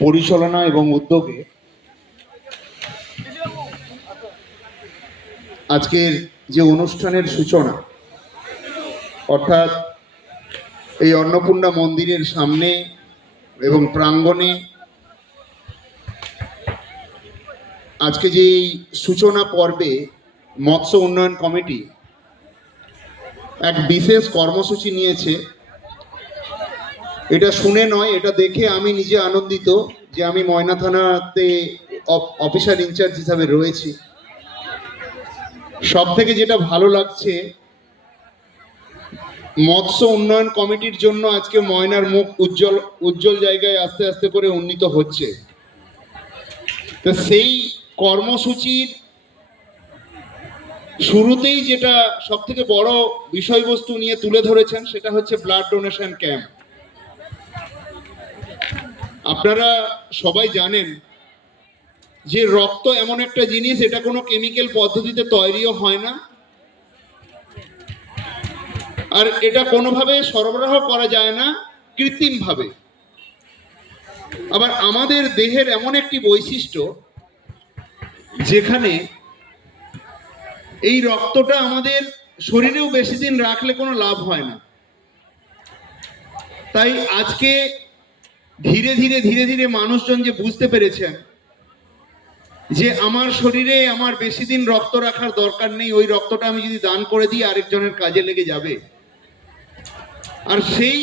পরিচালনা এবং উদ্যোগে আজকের যে অনুষ্ঠানের সূচনা, অর্থাৎ এই অন্নপূর্ণা মন্দিরের সামনে এবং প্রাঙ্গণে আজকে যে সূচনা পর্বে মৎস্য উন্নয়ন কমিটি এক বিশেষ কর্মসূচি নিয়েছে। এটা শুনে নয়, এটা দেখে আমি নিজে আনন্দিত যে আমি ময়না থানাতে অফ- অফিসার ইনচার্জ হিসাবে রয়েছি। সব থেকে যেটা ভালো লাগছে, মৎস্য উন্নয়ন কমিটির জন্য আজকে ময়নার মুখ উজ্জ্বল উজ্জ্বল জায়গায় আস্তে আস্তে করে উন্নীত হচ্ছে। তো সেই কর্মসূচির শুরুতেই যেটা সব থেকে বড় বিষয়বস্তু নিয়ে তুলে ধরেছেন, সেটা হচ্ছে ব্লাড ডোনেশন ক্যাম্প আপনারা সবাই জানেন যে রক্ত এমন একটা জিনিস, এটা কোনো কেমিক্যাল পদ্ধতিতে তৈরিও হয় না। আর এটা কোনোভাবে সরবরাহ করা যায় না, কৃত্রিমভাবে। আবার আমাদের দেহের এমন একটি বৈশিষ্ট্য, যেখানে এই রক্তটা আমাদের শরীরেও বেশি দিন রাখলে কোনো লাভ হয় না। তাই আজকে ধীরে ধীরে ধীরে ধীরে মানুষজন যে বুঝতে পেরেছেন যে আমার শরীরে আমার বেশি দিন রক্ত রাখার দরকার নেই, ওই রক্তটা আমি যদি দান করে দিই, আরেকজনের কাজে লেগে যাবে। আর সেই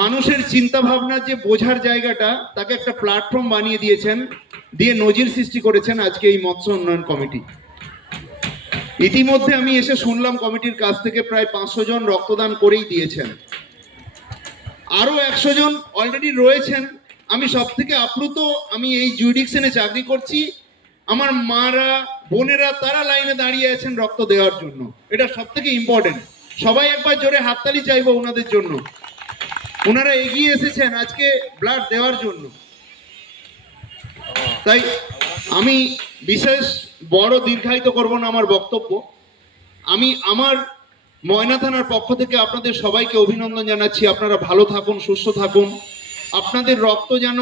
মানুষের চিন্তা ভাবনার যে বোঝার জায়গাটা, তাকে একটা প্ল্যাটফর্ম বানিয়ে দিয়েছেন, দিয়ে নজির সৃষ্টি করেছেন আজকে এই মৎস্য উন্নয়ন কমিটি। ইতিমধ্যে আমি এসে শুনলাম কমিটির কাছ থেকে প্রায় পাঁচশো জন রক্তদান করেই দিয়েছেন। আরও একশো জন অলরেডি রয়েছেন। আমি সব থেকে আপ্লুত, আমি এই জুডিকশনে চাকরি করছি। আমার মারা, বোনেরা, তারা লাইনে দাঁড়িয়ে আছেন রক্ত দেওয়ার জন্য। এটা সব থেকে ইম্পর্টেন্ট সবাই একবার জোরে হাততালি চাইব ওনাদের জন্য। ওনারা এগিয়ে এসেছেন আজকে ব্লাড দেওয়ার জন্য। তাই আমি বিশেষ বড় দীর্ঘায়িত করব না আমার বক্তব্য। আমি আমার ময়না থানার পক্ষ থেকে আপনাদের সবাইকে অভিনন্দন জানাচ্ছি। আপনারা ভালো থাকুন, সুস্থ থাকুন। আপনাদের রক্ত যেন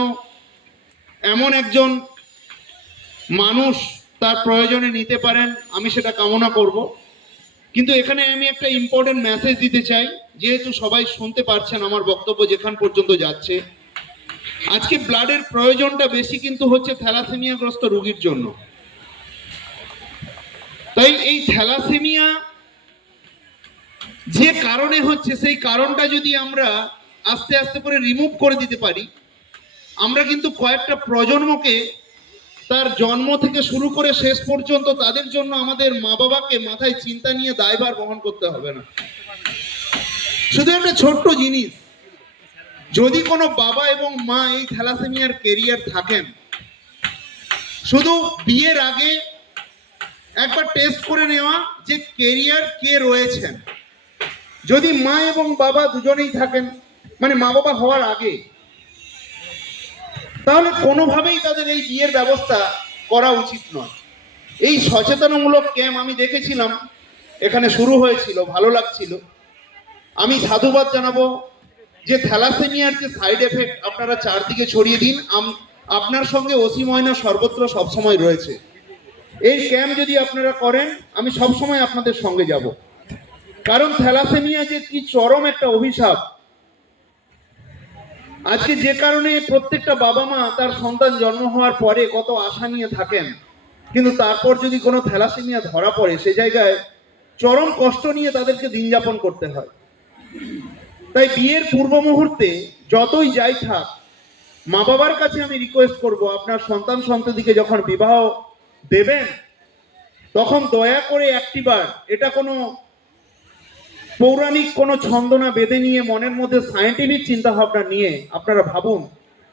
এমন একজন মানুষ তার প্রয়োজনে নিতে পারেন, আমি সেটা কামনা করব। কিন্তু এখানে আমি একটা ইম্পর্টেন্ট মেসেজ দিতে চাই, যেহেতু সবাই শুনতে পারছেন আমার বক্তব্য যেখান পর্যন্ত যাচ্ছে। আজকে ব্লাডের প্রয়োজনটা বেশি কিন্তু হচ্ছে থ্যালাসেমিয়াগ্রস্ত রোগীর জন্য। তাই এই থ্যালাসেমিয়া যে কারণে হচ্ছে, সেই কারণটা যদি আমরা আস্তে আস্তে করে রিমুভ করে দিতে পারি, আমরা কিন্তু কয়েকটা প্রজন্মকে তার জন্ম থেকে শুরু করে শেষ পর্যন্ত তাদের জন্য আমাদের মা বাবাকে মাথায় চিন্তা নিয়ে দায়ভার বহন করতে হবে না। শুধু একটা ছোট্ট জিনিস, যদি কোনো বাবা এবং মা এই থ্যালাসেমিয়ার কেরিয়ার থাকেন, শুধু বিয়ের আগে একবার টেস্ট করে নেওয়া যে কেরিয়ার কে রয়েছেন। যদি মা এবং বাবা দুজনেই থাকেন মানে মা বাবা হওয়ার আগে, তাহলে কোনোভাবেই তাদের এই বিয়ের ব্যবস্থা করা উচিত নয়। এই সচেতনমূলক ক্যাম্প আমি দেখেছিলাম, এখানে শুরু হয়েছিল, ভালো লাগছিল। আমি সাধুবাদ জানাব যে থ্যালাসেমিয়ার যে সাইড এফেক্ট, আপনারা চারদিকে ছড়িয়ে দিন। আপনার সঙ্গে ওসি ময়না সর্বত্র সবসময় রয়েছে। এই ক্যাম্প যদি আপনারা করেন, আমি সবসময় আপনাদের সঙ্গে যাব। কারণ থ্যালাসেমিয়া যে কি চরম একটা অভিশাপ। আজকে যে কারণে প্রত্যেকটা বাবা মা তার সন্তান জন্ম হওয়ার পরে কত আশা নিয়ে থাকেন। কিন্তু তারপর যদি কোনো থ্যালাসেমিয়া ধরা পড়ে, সে জায়গায় চরম কষ্ট নিয়ে তাদেরকে দিন যাপন করতে হয়। তাই বিয়ের পূর্ব মুহূর্তে যতই যাই থাক মা বাবার কাছে আমি রিকোয়েস্ট করব, আপনার সন্তান সন্ততিকে যখন বিবাহ দেবেন, তখন দয়া করে একটিবার, এটা কোনো পৌরাণিক কোনো ছন্দনা বেঁধে নিয়ে মনের মধ্যে সায়েন্টিফিক চিন্তা ভাবনা নিয়ে আপনারা ভাবুন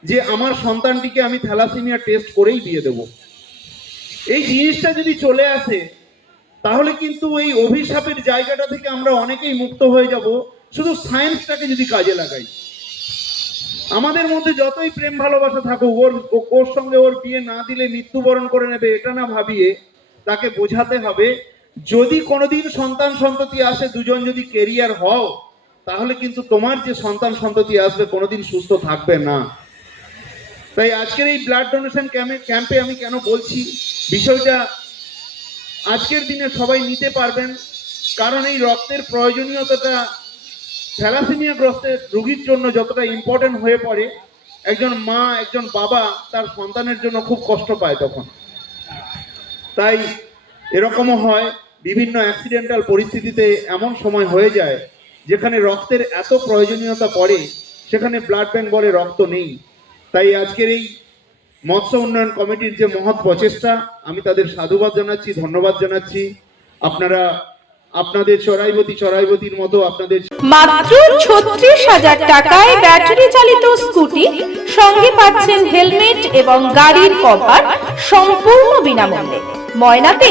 যে আমার সন্তানটিকে আমি থ্যালাসেমিয়া টেস্ট করেই বিয়ে দেব। এই জিনিসটা যদি চলে আসে, তাহলে কিন্তু এই অভিশাপের জায়গাটা থেকে আমরা অনেকেই মুক্ত হয়ে যাব। শুধু সায়েন্সটাকে যদি কাজে লাগাই। আমাদের মধ্যে যতই প্রেম ভালোবাসা থাকুক, ওর ওর সঙ্গে ওর বিয়ে না দিলে মৃত্যুবরণ করে নেবে এটা না ভাবিয়ে তাকে বোঝাতে হবে যদি কোনোদিন সন্তান সন্ততি আসে, দুজন যদি কেরিয়ার হও, তাহলে কিন্তু তোমার যে সন্তান সন্ততি আসবে কোনোদিন সুস্থ থাকবে না। তাই আজকের এই ব্লাড ডোনেশন ক্যাম্পে ক্যাম্পে আমি কেন বলছি, বিষয়টা আজকের দিনে সবাই নিতে পারবেন, কারণ এই রক্তের প্রয়োজনীয়তাটা থ্যালাসেমিয়াগ্রস্তের রোগীর জন্য যতটা ইম্পর্টেন্ট হয়ে পড়ে, একজন মা, একজন বাবা তার সন্তানের জন্য খুব কষ্ট পায় তখন। তাই এরকমও হয় বিভিন্ন অ্যাক্সিডেন্টাল পরিস্থিতিতে এমন সময় হয়ে যায়, যেখানে রক্তের এত প্রয়োজনীয়তা পড়ে, সেখানে ব্লাড ব্যাংক বলে রক্ত নেই। তাই আজকের এই মৎস্য উন্নয়ন কমিটির যে মহৎ প্রচেষ্টা, আমি তাদের সাধুবাদ জানাচ্ছি, ধন্যবাদ জানাচ্ছি। আপনারা, আপনাদের চড়াইবতী, চড়াইবতীর মতো আপনাদের মাত্র ছত্রিশ হাজার টাকায় ব্যাটারি চালিত স্কুটি সঙ্গে পাচ্ছেন হেলমেট এবং গাড়ির কভার সম্পূর্ণ বিনামূল্যে। ময়নাতে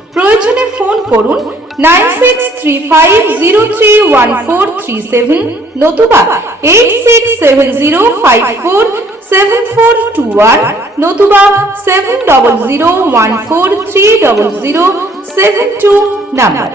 প্রয়োজনে ফোন করুন nine six three five zero three one four three seven নতুবা eight six seven zero five four seven four two one নতুবা seven double zero one four three double zero seven two number.